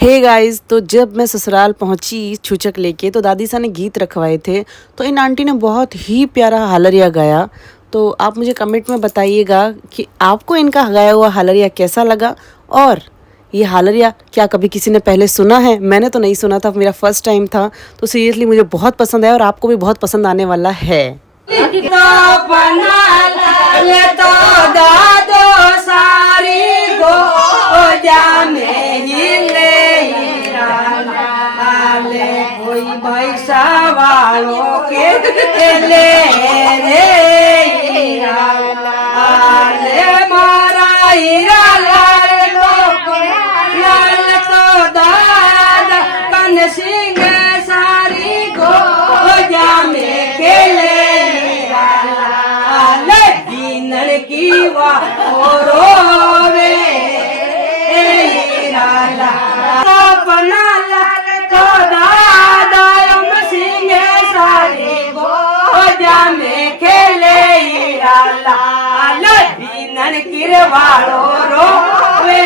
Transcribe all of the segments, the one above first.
Hey guys, तो जब मैं ससुराल पहुंची छूचक लेके तो दादी सा ने गीत रखवाए थे। तो इन आंटी ने बहुत ही प्यारा हालरिया गाया। तो आप मुझे कमेंट में बताइएगा कि आपको इनका गाया हुआ हालरिया कैसा लगा, और ये हालरिया क्या कभी किसी ने पहले सुना है। मैंने तो नहीं सुना था, मेरा फर्स्ट टाइम था। तो सीरियसली मुझे बहुत पसंद आया और आपको भी बहुत पसंद आने वाला है। पैसा वालों के ले रे मारा हीरा लाल तो दादा कन सिंह सारी गोजा में खेले दीनर की रोवे अपना तो दादा सिंह सारी गोजा में खेले दीनर किरवाड़ो रोवे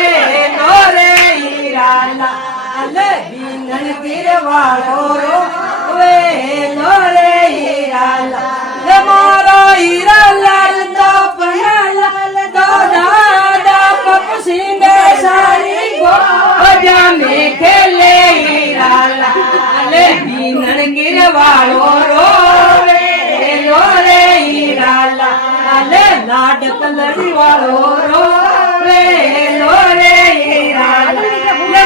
रे दीनर किरवाड़ो रोवे रे मारो हीरा लाल तो अपना तो दादा पप सिंह सारी गोजा में खेले दीनर गिरवाड़ो रोवे लाड कलरी वालो रोवे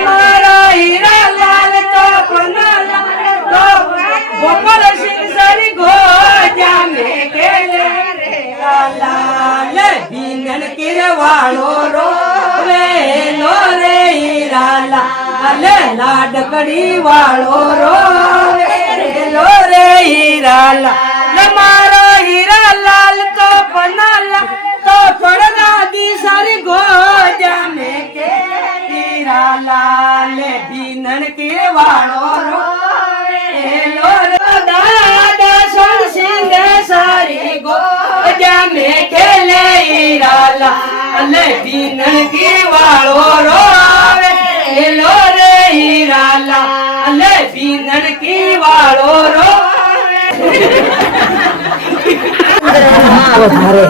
मारा हीरा लाल तो अपना तो गोपाल सिंह सारी गोजा में खेले लाल दीनर गिरवाड़ो रोवे लाड कड़ी वालो रे हीरा मारो हीरा लाल तो पना तो पड़ना दी सारी गोजा में के हीरा लाल दीनन के वालो दादा सुन सिंह सारी गोजा में खेले हीरा लाल दीनन के वालो रोवे रे हीरा लाल दीनन की वालो रो धारे